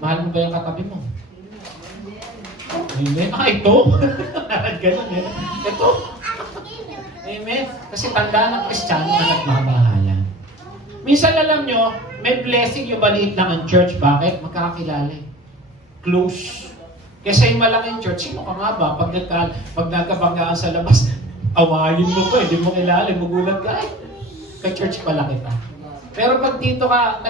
Mahal mo ba yung katabi mo? Amen? Ito? Ganun eh. Ito? Amen? Kasi tandaan ng Kristiyano na nagmamahalan. Minsan alam nyo, may blessing yung maliit lang ang church. Bakit? Magkakakilala eh. Close. Kasi yung malaking church, sino ka nga ba? Pag nagkabanggaan sa labas, awayin mo pa, hindi mo kilala, magulat ka eh. Ka-church pala kita. Pero pag dito ka,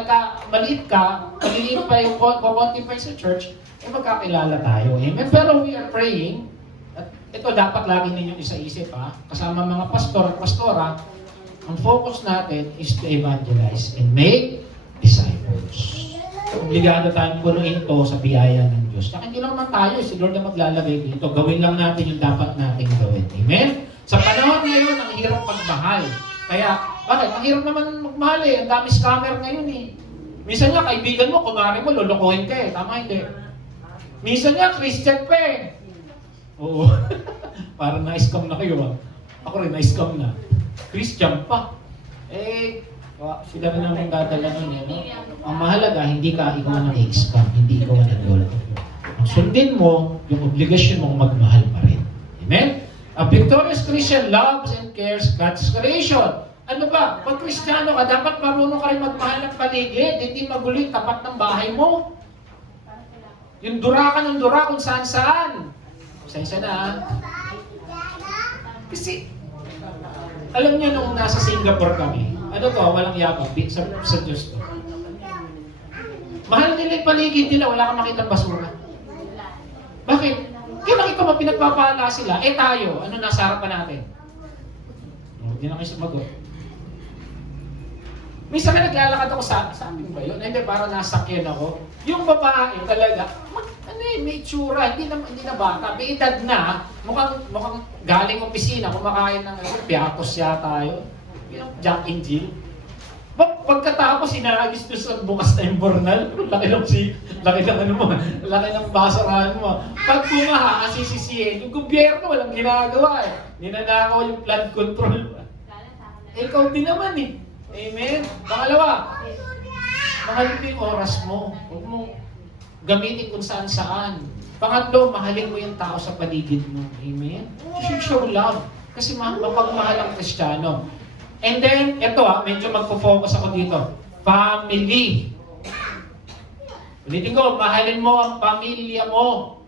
maliit ka, maliliit pa yung konti pa sa church, magkakilala tayo. Amen? Pero we are praying, at ito dapat lagi ninyong isa-isip kasama mga pastor at pastora, ang focus natin is to evangelize and make disciples. Obligado tayong punuin to sa biyaya ng Diyos. Saka hindi lang naman tayo, si Lord na maglalagay dito. Gawin lang natin yung dapat nating gawin. Amen? Sa panahon ngayon, ang hirap magmahal. Kaya, bakit? Ang hirap naman magmahal eh. Ang dami scammer ngayon eh. Minsan nga, kaibigan mo, kumari mo, lulukuhin ka eh. Tama hindi? Minsan nga, Christian pa eh. Oo. Parang na-scam na kayo Ako rin, na-scam na. Christian pa. Sila rin naman dadala nun eh. No? Ang mahalaga, hindi ka ikaw ang na-scam, hindi ikaw ang nag-lolo. Ang sundin mo, yung obligasyon mong magmahal pa rin. Amen? A victorious Christian loves and cares God's creation. Ano ba? Pag Kristiyano ka, dapat marunong ka rin magmahal ng paligid. Hindi magulo yung tapat ng bahay mo. Yung dura ka ng dura kung saan-saan. Isa-isa na Kasi, alam niyo nung nasa Singapore kami, walang yabang, sa Diyos to. Mahal nila yung paligid nila, wala kang makitang basura. Bakit? Kaya nakita mo, pinagpapala sila. Tayo, nasa harapan natin? Hindi na kayo sumagot. Minsan na naglalakad ako sa amin ba yun? Hindi, parang nasakyan ako. Yung babae talaga, may itsura, hindi na bata. May edad na, mukhang galing opisina, kumakain ng piatos yata yun. Yung Jack and Jill. Pagkatapos, sinagis doon sa bukas na yung bornal. Laki ng basurahan mo. Pag bumaha, asisisihin, yung gobyerno walang ginagawa eh. Ninanakaw yung flood control. Ikaw din naman eh. Amen? Pangalawa, mahalin mo yung oras mo. Huwag mo gamitin kung saan-saan. Pangatlo, mahalin mo yung tao sa paligid mo. Amen? You should show love. Kasi mapagmahal ang Kristiyano. And then, ito medyo magpo-focus ako dito. Family. Ulitin ko, mahalin mo ang pamilya mo.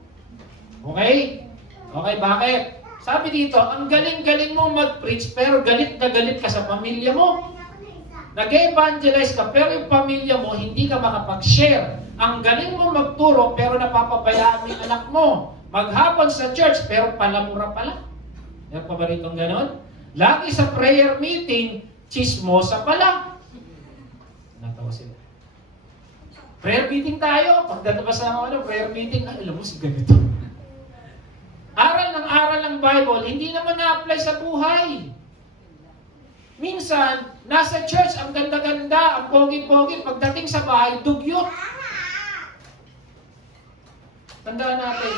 Okay? Okay, bakit? Sabi dito, ang galing-galing mo mag-preach, pero galit na galit ka sa pamilya mo. Nag-evangelize ka, pero yung pamilya mo, hindi ka makapag-share. Ang galing mo magturo, pero napapabayaan mo yung anak mo. Maghapon sa church, pero palamura pala. Meron pa ba rito ganon? Lagi sa prayer meeting, chismosa pala. Natawa sila. Prayer meeting tayo. Pagdadabas sa prayer meeting, alam mo si ganito. Aral ng Bible, hindi naman na-apply sa buhay. Minsan, nasa church, ang ganda-ganda, ang pogi-pogi, pagdating sa bahay, dugyot. Tandaan natin,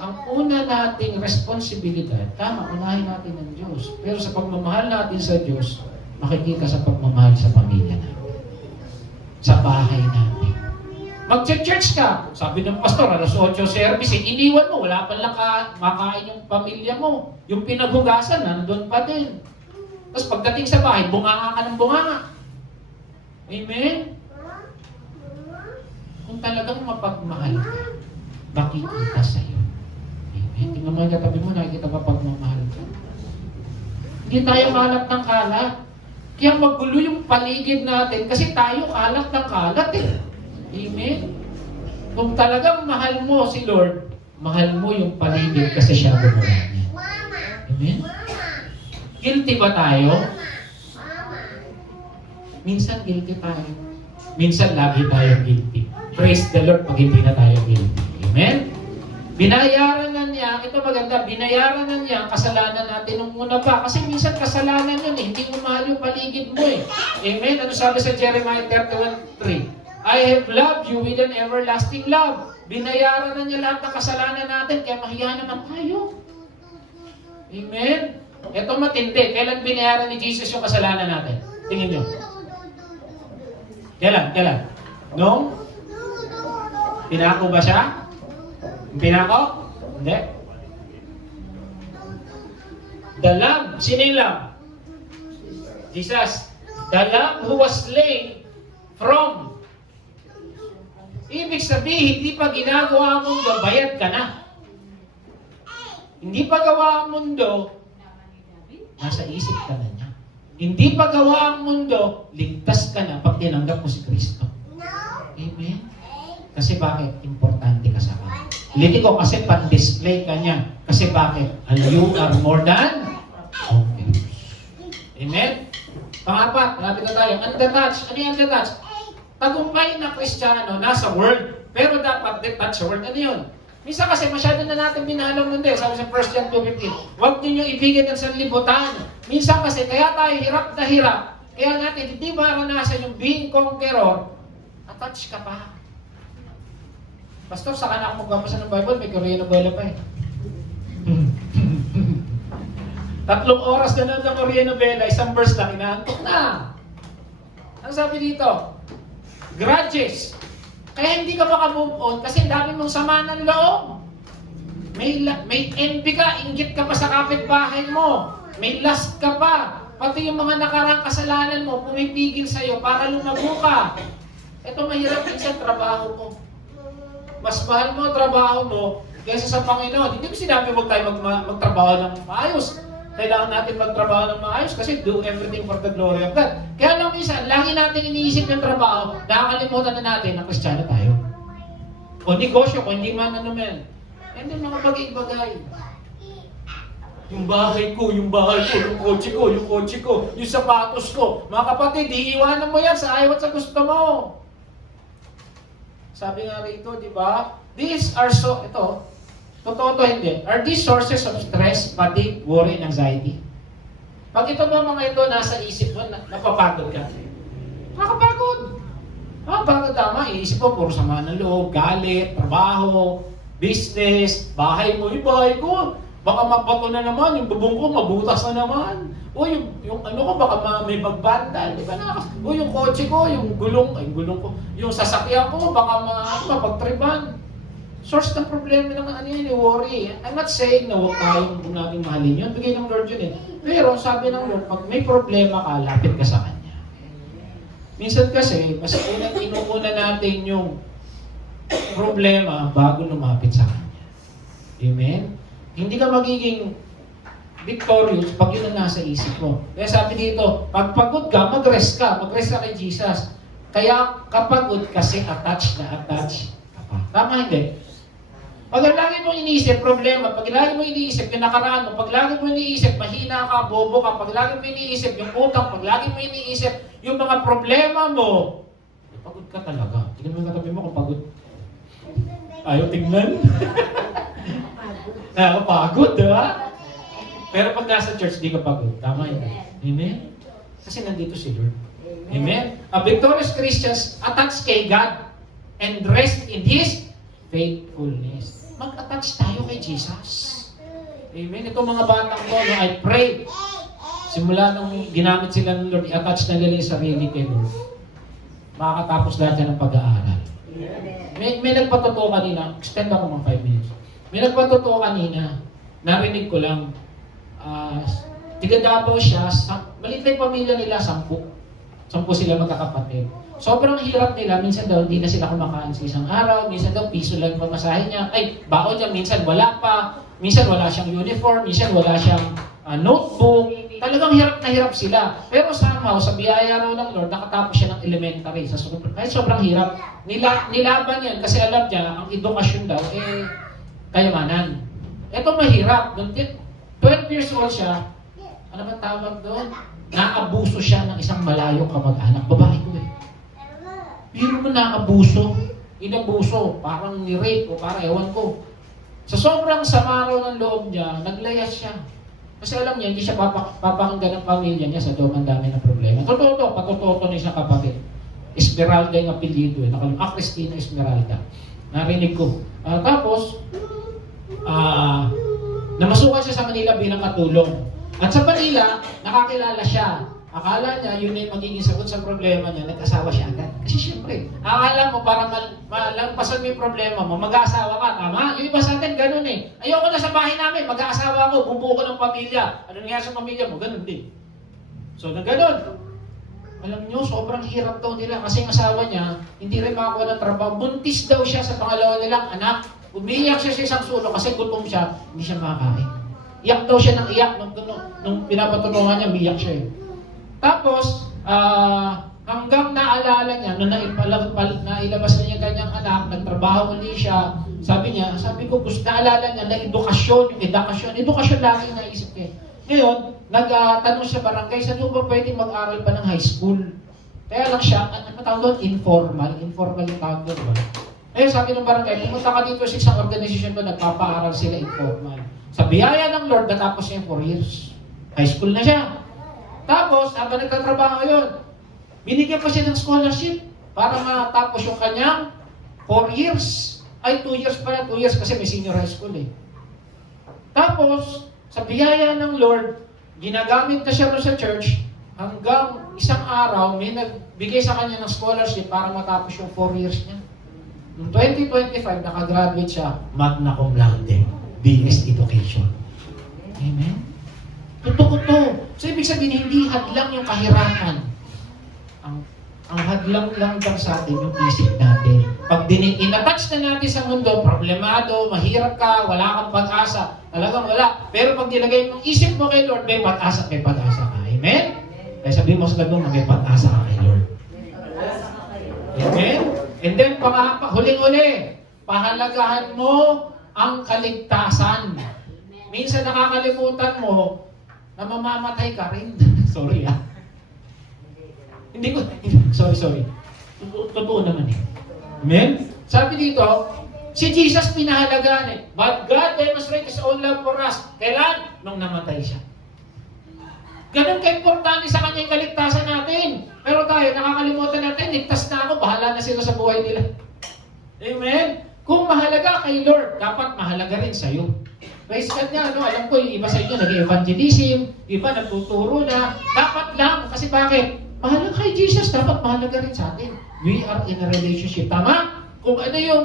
ang una nating responsibilidad, tama, unahin natin ang Diyos. Pero sa pagmamahal natin sa Diyos, makikita sa pagmamahal sa pamilya natin. Sa bahay natin. Mag-church ka, sabi ng pastor, alas 8 service, iniwan mo, wala pa lang makain yung pamilya mo. Yung pinaghugasan, nandun pa din. Tapos pagdating sa bahay, bunganga ka ng bunganga. Amen? Kung talagang mapagmahal ka, makikita sa'yo. Amen? Tingnan mo yung katabi mo, nakikita pa pagmamahal ka. Hindi tayo kalat ng kalat. Kaya magulo yung paligid natin kasi tayo kalat ng kalat eh. Amen? Kung talagang mahal mo si Lord, mahal mo yung paligid kasi siya gumawa niya. Amen? Guilty ba tayo? Minsan guilty tayo. Minsan lagi tayo guilty. Praise the Lord pag hindi na tayo guilty. Amen? Binayaran na niya, ito maganda, binayaran na niya ang kasalanan natin nung una pa. Kasi minsan kasalanan yun eh, hindi mo mahal yung paligid mo eh. Amen? Ano sabi sa Jeremiah 31:3? I have loved you with an everlasting love. Binayaran na niya lahat ng kasalanan natin, kaya mahiya naman tayo. Amen? Ito matindi. Kailan binayaran ni Jesus yung kasalanan natin? Tingin niyo. Kailan? Nung? Pinako ba siya? Pinako? Hindi. The Lamb. Sino yung Lamb? Jesus. The Lamb who was slain from. Ibig sabihin, hindi pa ginagawa ang mundo, bayad ka na. Hindi pa gawa ang mundo, nasa isip ka na niya. Hindi pa gawa ang mundo, ligtas ka na pag tinanggap mo si Kristo. Amen? Kasi bakit? Importante ka sa kanya. Ulitin ko, kasi pan-display ka niya. Kasi bakit? And you are more than conquerors. Amen? Pangapat, malapit na tayo. Undetached. Ano yung undetached? Tagumpay na Kristiyano, nasa world. Pero dapat detached sa world. Ano yun? Minsan kasi masyado na natin binahalang mundo. Sabi sa 1 John 2:15, huwag ninyong ibigin ng sanlibutan. Minsan kasi, kaya tayo hirap na hirap. Kaya natin, hindi maranasan yung being conqueror, attach ka pa. Pastor, saka na ako magbabasa ng Bible, may Korean novela pa eh. 3 oras na lang ng Korean novela, isang verse lang, inaantok na. Ang sabi dito? Grudges. Kaya hindi ka maka-move on kasi dami mong sama ng loob. May envy ka, inggit ka pa sa kapitbahay mo. May lust ka pa. Pati yung mga nakarang kasalanan mo, pumipigil sa'yo para lumago ka. Ito mahirap minsan trabaho mo. Mas mahal mo ang trabaho mo kaysa sa Panginoon. Hindi ko sinabi huwag tayo magtrabaho ng maayos. Kailangan natin magtrabaho ng maayos kasi do everything for the glory of God. Kaya lang minsan, lagi natin iniisip yung trabaho, nakakalimutan na natin na Kristiyano tayo. O negosyo, kung hindi man ano man. Hindi mga bagay-bagay. Yung bahay ko, yung kotse ko, yung sapatos ko. Mga kapatid, iiwanan mo yan sa ayaw at sa gusto mo. Sabi nga rito, di ba? These are totoo to hindi. Are these sources of stress, fatigue, worry, and anxiety? Pag ito ba mga ito nasa isip mo, napapagod ka? Nakapagod. Nakapagod tama. Iisip mo, puro sama ng loob, galit, trabaho, business, bahay mo. Yung bahay ko, baka mabato na naman. Yung bubong ko, mabutas na naman. O yung ano ko, baka may magbandal. Di ba? O yung kotse ko, yung gulong ko, yung sasakyan ko, baka mapagtriban. Source ng problema ng ano yun, worry. I'm not saying na huwag tayong natin mahalin yun. Bigay ng Lord yun eh. Pero sabi ng Lord, pag may problema ka, lapit ka sa Kanya. Minsan kasi, mas inuuna natin yung problema bago lumapit sa Kanya. Amen? Hindi ka magiging victorious pag yun ang nasa isip mo. Kaya sabi dito, pag pagod ka, mag-rest ka. Mag-rest ka kay Jesus. Kaya kapagod kasi attached ka pa. Tama hindi? Pag lagi mo iniisip problema, pag lagi mo iniisip yung nakaraan mo, pag lagi mo iniisip mahina ka, bobo ka, pag lagi mo iniisip yung utang, pag lagi mo iniisip yung mga problema mo, pagod ka talaga. Tingnan mo yung katabi mo kung pagod. Ayaw tingnan. Pagod, di ba? Pero pag nasa church, di ka pagod. Tama yun. Amen? Kasi nandito si Lord. Amen? A victorious Christians attach kay God and rest in His faithfulness. Mag-attach tayo kay Jesus. Amen? Itong mga batang ko, no, I pray. Simula nung ginamit sila ng Lord, i-attach na nila yung sarili kay Lord. Makakatapos lahat yan ng pag-aaral. May nagpatotoo kanina, extend ako mga 5 minutes. May nagpatotoo kanina, narinig ko lang, tiga Davao siya, maliit na yung pamilya nila, 10 sila magkakapatid. Sobrang hirap nila, minsan daw hindi na sila kumakain sa isang araw, minsan daw piso lang pamasahe niya, baon niya, minsan wala pa, minsan wala siyang uniform, minsan wala siyang notebook. Talagang hirap na hirap sila. Pero somehow, sa biyaya raw ng Lord, nakatapos siya ng elementary. Kahit sobrang hirap, nilaban yan kasi alam niya, ang edukasyon daw, kayamanan. Ito mahirap. 12 years old siya, ano ba tawag doon? naabuso siya ng isang malayong kamag-anak. Babae ko eh. Biro mo naabuso. Inabuso. Parang ni-rape o parang ewan ko. Sa sobrang sama raw ng loob niya, naglayas siya. Kasi alam niya, hindi siya papakinggan ng pamilya niya sa doon ang dami ng problema. Totoo to, patotoo to ni isang kapatid. Esmeralda yung apelyido eh. Cristina Esmeralda. Narinig ko. Tapos, namasukan siya sa Manila bilang katulong. At sa Manila, nakakilala siya. Akala niya, yun na yung magiging sagot sa problema niya, nag-asawa siya agad. Kasi syempre, akala mo para malampasan mo yung problema mo, mag-aasawa ka, tama? Yung iba sa atin, ganun eh. Ayoko na sa bahay namin, mag-aasawa ako, bubuo ko ng pamilya. Ano nangyari sa pamilya mo? Ganun din. So, na ganun. Alam nyo, sobrang hirap daw nila kasi ang asawa niya, hindi rin makakuha ng trabaho. Buntis daw siya sa pangalawa nilang anak. Umiiyak siya sa isang sulok kasi gutom siya, hindi siya makakain. Iyak daw siya ng iyak nung pinapatulungan niya, umiiyak siya eh. Tapos, hanggang naalala niya, nung nailabas na niya kanyang anak, nagtrabaho ulit siya, sabi ko, gusto naalala niya na edukasyon lagi naisip niya. Ngayon, nagtanong siya barangay, saan mo ba pwede mag-aral pa ng high school? Kaya lang siya, ano tawag doon? Informal yung tawag doon. Eh, sabi ng barangay, pumunta ka dito sa isang organisasyon doon, nagpapaaral sila informal. Sa biyaya ng Lord, natapos niya 4 years. High school na siya. Tapos, habang nagtatrabaho yun, binigyan pa siya ng scholarship para matapos yung kanyang 4 years. Ay, 2 years pala, 2 years kasi may senior high school eh. Tapos, sa biyaya ng Lord, ginagamit na siya sa church hanggang isang araw, may nagbigay sa kanya ng scholarship para matapos yung 4 years niya. Noong 2025, nakagraduate siya, magna cum laude, BS Education. Amen? Totoo to. So, ibig sabihin, hindi hadlang yung kahirapan. Ang hadlang lang daw sa atin yung isip natin. Pag in-attach na natin sa mundo, problemado, mahirap ka, wala kang pag-asa, talagang wala. Pero pag nilagay mo isip mo kay Lord, may pag-asa ka. Amen? Kaya sabihin mo sa gano'n, may pag-asa ka kay Lord. Amen? And then, huling-huli, pahalagahan mo ang kaligtasan. Minsan nakakalimutan mo na mamamatay ka rin. Sorry ah. Sorry. Totoo naman eh. Amen? Sabi dito, si Jesus pinahalagaan eh. But God demonstrated His own love for us. Kailan? Nung namatay siya. Ganun ka-importante sa kanya yung kaligtasan natin. Pero tayo, nakakalimutan natin, ligtas na ako, bahala na sila sa buhay nila. Amen? Kung mahalaga kay Lord, dapat mahalaga rin sa'yo. Praise God nga, no? Alam ko, yung iba sa inyo nag-evangelism, iba nagtuturo na. Dapat lang, kasi bakit? Mahalaga kay Jesus, dapat mahalaga rin sa atin. We are in a relationship. Tama? Kung ano yung,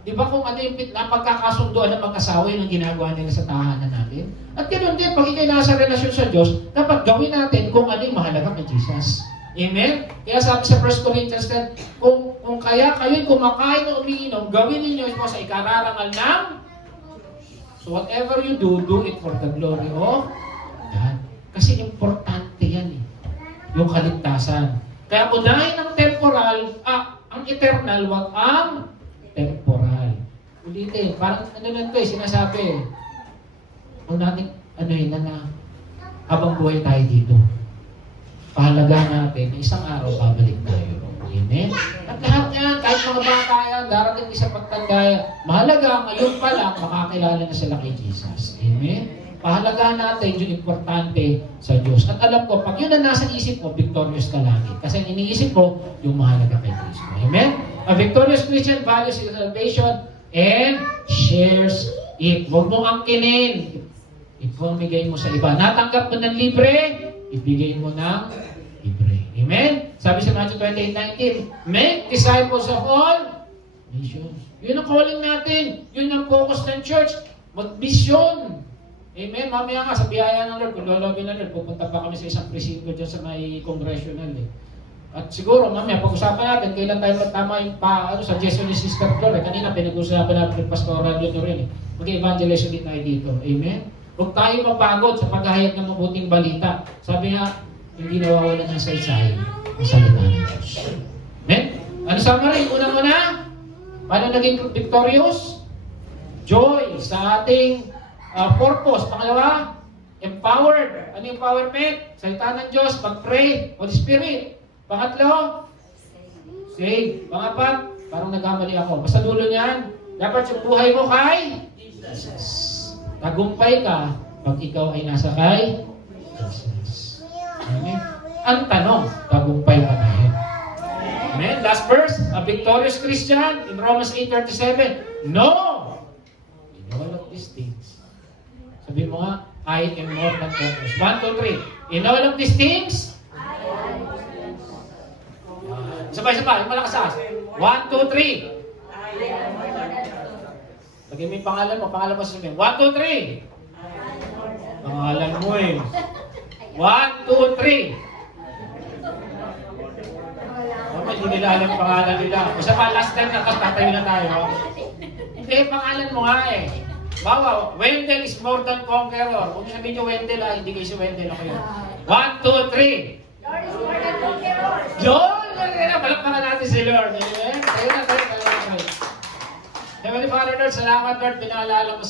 di ba kung ano yung napagkakasunduan ng mag-asawa yung ginagawa nila sa tahanan natin? At ganoon din, pag ikay nasa relasyon sa Diyos, dapat gawin natin kung ano yung mahalaga kay Jesus. Amen? Kaya sabi sa 1 Corinthians 10, kung kaya kayo'y kumakain o umiinom, gawin ninyo ito sa ikararangal ng so whatever you do, do it for the glory of God. Kasi importante yan eh. Yung kaligtasan. Kaya unahin ang temporal, ang eternal, wag ang temporal. Ulitin, parang ano lang ito eh, sinasabi eh. Kung natin, habang buhay tayo dito, pahalagahan natin, isang araw babalik tayo. Amen? At lahat yan, kahit mga bata yan, darating sa pagtanda, mahalaga, ngayon pa lang, makakilala na sila kay Jesus. Amen? Pahalagahan natin yung importante sa Diyos. At alam ko, pag yun na nasa isip mo, victorious ka lagi. Kasi ang iniisip mo, yung mahalaga kay Kristo. Amen? A victorious Christian values his salvation and shares it. Huwag mong angkinin. Ipamigay mo sa iba. Natanggap mo ng libre, ibigay mo ng libre. Amen? Sabi sa Matthew 28:19, make disciples of all nations. Yun ang calling natin. Yun ang focus ng church. Mag-mission. Amen? Mamaya nga, sa biyaya ng Lord, kung lolobin ng Lord, pupunta pa kami sa isang presinto dyan sa may congressional eh. At siguro, mamaya, pag-usapan natin, kailan tayo magtama yung suggestion ni Sister Flor. Kanina, pinag-usapan natin yung pastoral yun rin eh. Mag-evangelize ulit tayo dito. Amen? Huwag tayo mapagod sa paghahayag ng mabuting balita. Sabi nga, hindi nawawalan ng saysay ang salita ng Diyos. Amen? Ano summary? Una-una, paano naging victorious? Joy sa ating purpose. Pangalawa, Empowered. Ano yung empowerment? Salita ng Diyos, mag-pray, Holy Spirit. Pangatlo, save. Pangapat, parang nagkamali ako. Basta dulo niyan, dapat yung buhay mo kay Jesus. Tagumpay ka pag ikaw ay nasa kay Jesus. Amen. Ang tanong, tagumpay ka na yun. Amen. Last verse, a victorious Christian in Romans 8:37. No! In all of these things. Sabi mo nga, I am more than conquerors. 1, 2, 3. In all of these things, sabay-sabay, yung malakas. 1, 2, 3. Lagyan mo yung pangalan mo sasabihin. 1, 2, 3. Pangalan mo eh. 1, 2, 3. Hindi nila alam yung pangalan nila. Basta pa last time na tatayo na tayo. Hindi, pangalan mo nga eh. Bawa, Wendell is more than conqueror. Kung sabihin nyo Wendell hindi kayo si Wendell ako yun. 1, 2, 3. Lord is more than conquerors. Yun! Palakpakan natin si Lord. Amen? Tayo na. Heavenly Father, Lord, salamat Lord, pinaalala mo